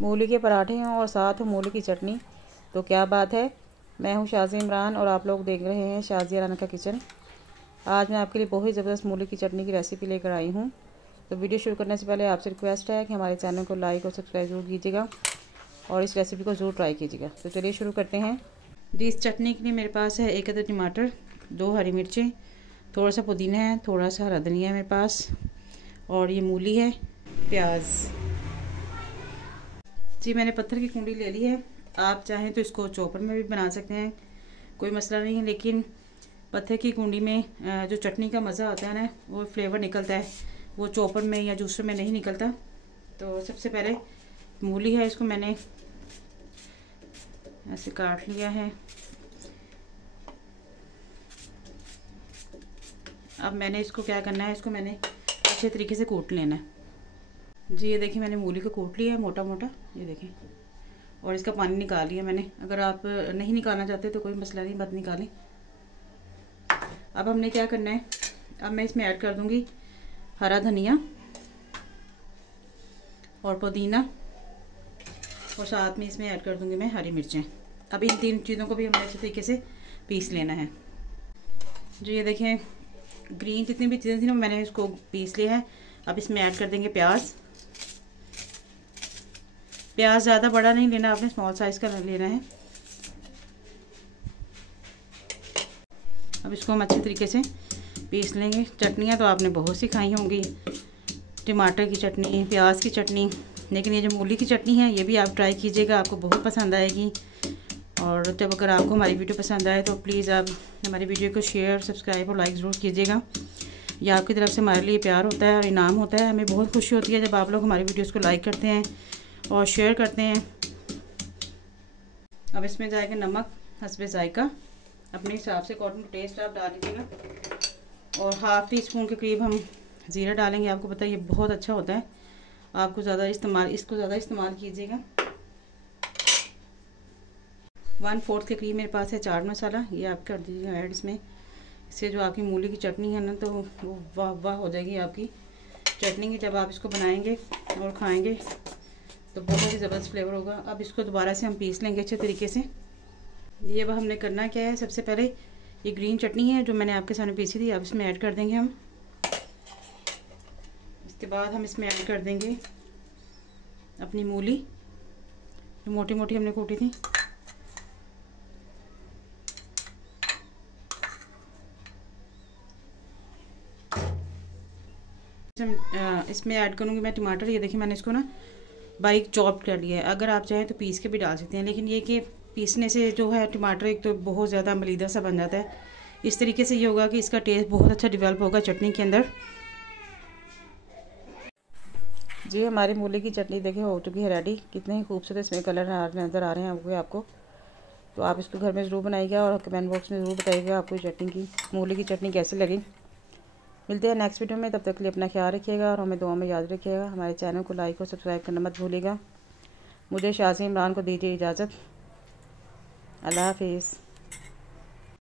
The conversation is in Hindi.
मूली के पराठे हों और साथ हो मूली की चटनी, तो क्या बात है। मैं हूं शाज़िया इमरान और आप लोग देख रहे हैं शाज़िया राना का किचन। आज मैं आपके लिए बहुत ही ज़बरदस्त मूली की चटनी की रेसिपी लेकर आई हूं। तो वीडियो शुरू करने से पहले आपसे रिक्वेस्ट है कि हमारे चैनल को लाइक और सब्सक्राइब जरूर कीजिएगा और इस रेसिपी को ज़रूर ट्राई कीजिएगा। तो चलिए शुरू करते हैं जी। इस चटनी के लिए मेरे पास है 1 अदद टमाटर, 2 हरी मिर्चें, थोड़ा सा पुदीना है, थोड़ा सा हरा धनिया है मेरे पास, और ये मूली है, प्याज जी। मैंने पत्थर की कुंडी ले ली है। आप चाहें तो इसको चॉपर में भी बना सकते हैं, कोई मसला नहीं है, लेकिन पत्थर की कुंडी में जो चटनी का मज़ा आता है ना, वो फ्लेवर निकलता है, वो चॉपर में या जूसर में नहीं निकलता। तो सबसे पहले मूली है, इसको मैंने ऐसे काट लिया है। अब मैंने इसको क्या करना है, इसको मैंने अच्छे तरीके से कूट लेना है जी। ये देखिए मैंने मूली को कूट लिया है मोटा मोटा, ये देखें, और इसका पानी निकाल लिया मैंने। अगर आप नहीं निकालना चाहते तो कोई मसला नहीं, मत निकालें। अब हमने क्या करना है, अब मैं इसमें ऐड कर दूंगी हरा धनिया और पुदीना, और साथ में इसमें ऐड कर दूंगी मैं हरी मिर्चें। अब इन 3 चीज़ों को भी हमें अच्छे तरीके से पीस लेना है जी। ये देखें ग्रीन जितनी भी चीज़ें थी ना, मैंने इसको पीस लिया है। अब इसमें ऐड कर देंगे प्याज। प्याज ज़्यादा बड़ा नहीं लेना आपने, स्मॉल साइज़ का लेना है। अब इसको हम अच्छे तरीके से पीस लेंगे। चटनियाँ तो आपने बहुत सी खाई होंगी, टमाटर की चटनी, प्याज की चटनी, लेकिन ये जो मूली की चटनी है ये भी आप ट्राई कीजिएगा, आपको बहुत पसंद आएगी। और जब अगर आपको हमारी वीडियो पसंद आए तो प्लीज़ आप हमारी वीडियो को शेयर, सब्सक्राइब और लाइक ज़रूर कीजिएगा। यह आपकी तरफ से हमारे लिए प्यार होता है और इनाम होता है। हमें बहुत खुशी होती है जब आप लोग हमारी वीडियोज़ को लाइक करते हैं और शेयर करते हैं। अब इसमें जाएगा नमक हस्बे जायका, अपने हिसाब से अकॉर्डिंग टू टेस्ट आप डाल लीजिएगा। और ½ टीस्पून के करीब हम ज़ीरा डालेंगे। आपको पता है ये बहुत अच्छा होता है, आपको इसको ज़्यादा इस्तेमाल कीजिएगा। 1/4 के करीब मेरे पास है चाट मसाला, ये आप कर दीजिएगा ऐड इसमें। इससे जो आपकी मूली की चटनी है ना, तो वो वाह वाह हो जाएगी आपकी चटनी की। जब आप इसको बनाएंगे और खाएंगे तो बहुत ही ज़बरदस्त फ्लेवर होगा। अब इसको दोबारा से हम पीस लेंगे अच्छे तरीके से। ये अब हमने करना क्या है, सबसे पहले ये ग्रीन चटनी है जो मैंने आपके सामने पीसी थी, अब इसमें ऐड कर देंगे हम। इसके बाद हम इसमें ऐड कर देंगे अपनी मूली जो मोटी मोटी हमने कूटी थी। इसमें ऐड करूँगी मैं टमाटर। ये देखिए मैंने इसको ना बारीक चॉप कर लिया है। अगर आप चाहें तो पीस के भी डाल सकते हैं, लेकिन ये कि पीसने से जो है टमाटर एक तो बहुत ज़्यादा मलीदा सा बन जाता है। इस तरीके से ये होगा कि इसका टेस्ट बहुत अच्छा डेवलप होगा चटनी के अंदर जी। हमारी मूली की चटनी देखिए हो चुकी है रेडी। कितने ही खूबसूरत इसमें कलर नज़र आ रहे हैं आपको। तो आप इसको घर में ज़रूर बनाइएगा और कमेंट बॉक्स में ज़रूर बताइएगा आपको मूली की चटनी कैसी लगी। मिलते हैं नेक्स्ट वीडियो में, तब तक के लिए अपना ख्याल रखिएगा और हमें दुआ में याद रखिएगा। हमारे चैनल को लाइक और सब्सक्राइब करना मत भूलिएगा। मुझे शाज़िया इमरान को दीजिए इजाज़त। अल्लाह हाफिज़।